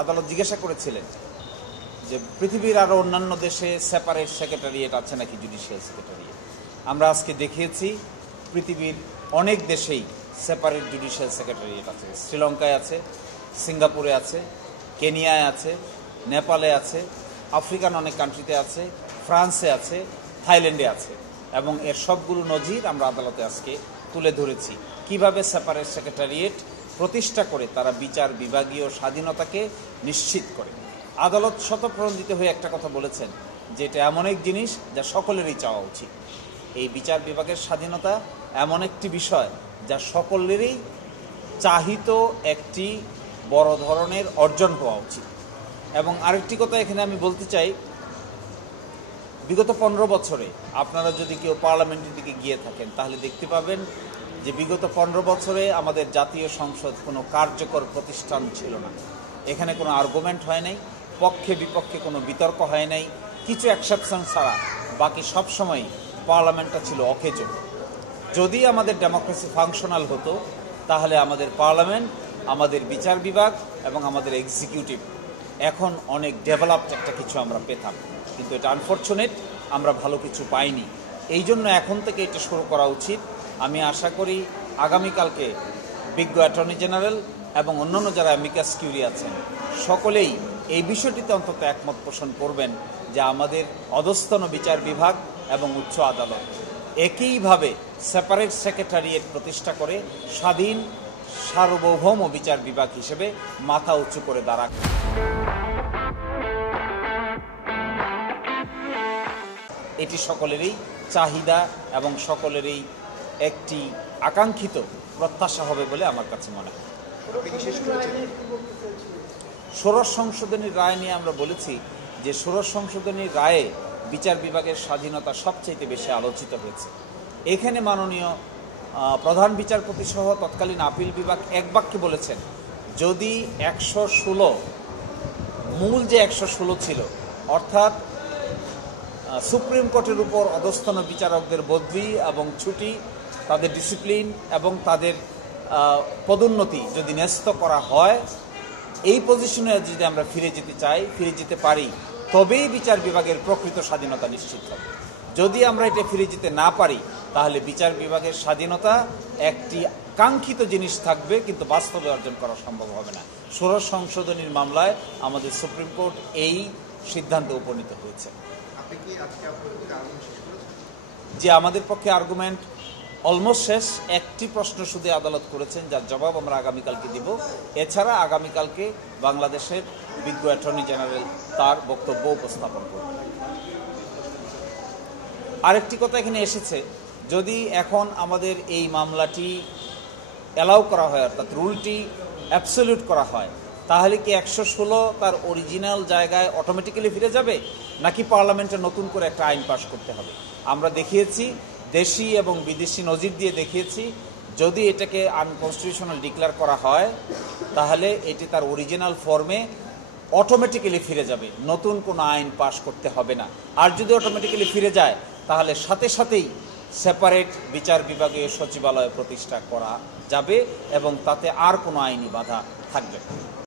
আদালত জিজ্ঞাসা করেছিলেন যে পৃথিবীর আরও অন্যান্য দেশে সেপারেট সেক্রেটারিয়েট আছে নাকি জুডিশিয়াল সেক্রেটারিয়েট। আমরা আজকে দেখিয়েছি পৃথিবীর অনেক দেশেই সেপারেট জুডিশিয়াল সেক্রেটারিয়েট আছে। শ্রীলঙ্কায় আছে, সিঙ্গাপুরে আছে, কেনিয়ায় আছে, নেপালে আছে, আফ্রিকান অনেক কান্ট্রিতে আছে, ফ্রান্সে আছে, থাইল্যান্ডে আছে, এবং এর সবগুলো নজির আমরা আদালতে আজকে তুলে ধরেছি কিভাবে সেপারেট সেক্রেটারিয়েট প্রতিষ্ঠা করে তারা বিচার বিভাগীয় স্বাধীনতাকে নিশ্চিত করে। আদালত শতপ্রণোদিত হয়ে একটা কথা বলেছেন যে এটা এমন এক জিনিস যা সকলেরই চাওয়া উচিত। এই বিচার বিভাগের স্বাধীনতা এমন একটি বিষয় যা সকলেরই চাহিত একটি বড় ধরনের অর্জন হওয়া উচিত। এবং আরেকটি কথা এখানে আমি বলতে চাই, বিগত 15 বছরে আপনারা যদি কেউ পার্লামেন্টের দিকে গিয়ে থাকেন তাহলে দেখতে পাবেন যে বিগত 15 বছরে আমাদের জাতীয় সংসদ কোনো কার্যকর প্রতিষ্ঠান ছিল না। এখানে কোনো আর্গুমেন্ট হয় নাই, পক্ষে বিপক্ষে কোনো বিতর্ক হয় নাই, কিছু এক্সেপশন ছাড়া বাকি সব সময় পার্লামেন্টটা ছিল অকেজো। যদি আমাদের ডেমোক্রেসি ফাংশনাল হতো তাহলে আমাদের পার্লামেন্ট, আমাদের বিচার বিভাগ এবং আমাদের এক্সিকিউটিভ এখন অনেক ডেভেলপড একটা কিছু আমরা পেতাম, কিন্তু এটা আনফরচুনেট, আমরা ভালো কিছু পাইনি। এই জন্য এখন থেকে এটা শুরু করা উচিত। আমি আশা করি আগামীকালকে বিজ্ঞ অ্যাটর্নি জেনারেল এবং অন্যান্য যারা অ্যামিকাস কিউরি আছেন সকলেই এই বিষয়টিতে অন্তত একমত পোষণ করবেন যে আমাদের অধস্তন বিচার বিভাগ এবং উচ্চ আদালত একইভাবে সেপারেট সেক্রেটারিয়েট প্রতিষ্ঠা করে স্বাধীন সার্বভৌম বিচার বিভাগ হিসেবে মাথা উঁচু করে দাঁড়াক। এটি সকলেরই চাহিদা এবং সকলেরই একটি আকাঙ্ক্ষিত প্রত্যাশা হবে বলে আমার কাছে মনে হয়। ষোড়শ সংশোধনীর রায় নিয়ে আমরা বলেছি যে ষোড়শ সংশোধনীর রায়ে বিচার বিভাগের স্বাধীনতা সবচেয়ে বেশি আলোচিত হয়েছে। এখানে মাননীয় প্রধান বিচারপতি সহ তৎকালীন আপিল বিভাগ এক বাক্যে বলেছেন, যদি 116 মূল যে 116 ছিল, অর্থাৎ সুপ্রিম কোর্টের উপর অধস্তন বিচারকদের বদলি এবং ছুটি, তাদের ডিসিপ্লিন এবং তাদের পদোন্নতি যদি ন্যস্ত করা হয়, এই পজিশনে যদি আমরা ফিরে যেতে চাই, ফিরে যেতে পারি, তবেই বিচার বিভাগের প্রকৃত স্বাধীনতা নিশ্চিত হবে। যদি আমরা এটা ফিরে যেতে না পারি তাহলে বিচার বিভাগের স্বাধীনতা একটি কাঙ্ক্ষিত জিনিস থাকবে, কিন্তু বাস্তবে অর্জন করা সম্ভব হবে না। ষোড়শ সংশোধনীর মামলায় আমাদের সুপ্রিম কোর্ট এই সিদ্ধান্তে উপনীত হয়েছে যে আমাদের পক্ষে আর্গুমেন্ট অলমোস্ট শেষ। একটি প্রশ্ন শুধু আদালত করেছেন, যার জবাব আমরা আগামীকালকে দিব। এছাড়া আগামীকালকে বাংলাদেশের বিজ্ঞ অ্যাটর্নি জেনারেল তার বক্তব্য উপস্থাপন করবেন। আরেকটি কথা এখানে এসেছে, যদি এখন আমাদের এই মামলাটি অ্যালাউ করা হয়, অর্থাৎ রুলটি অ্যাবসলিউট করা হয়, তাহলে কি 116 তার অরিজিনাল জায়গায় অটোমেটিক্যালি ফিরে যাবে, নাকি পার্লামেন্টে নতুন করে একটা আইন পাশ করতে হবে? আমরা দেখিয়েছি, দেশি এবং বিদেশি নজির দিয়ে দেখিয়েছি, যদি এটাকে আনকনস্টিটিউশনাল ডিক্লেয়ার করা হয় তাহলে এটি তার অরিজিনাল ফর্মে অটোমেটিক্যালি ফিরে যাবে, নতুন কোনো আইন পাশ করতে হবে না। আর যদি অটোমেটিক্যালি ফিরে যায় তাহলে সাথে সাথেই সেপারেট বিচার বিভাগীয় সচিবালয় প্রতিষ্ঠা করা যাবে এবং তাতে আর কোনো আইনি বাধা থাকবে না।